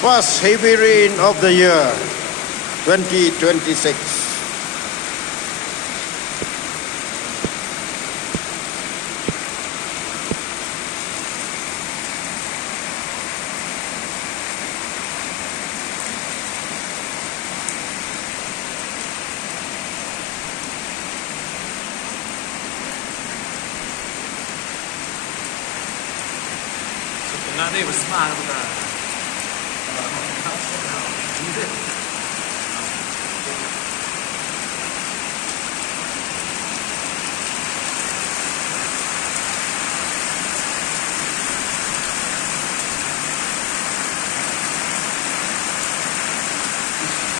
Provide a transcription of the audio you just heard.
First heavy rain of the year 2026. So kung ano yung mas mahal mo na.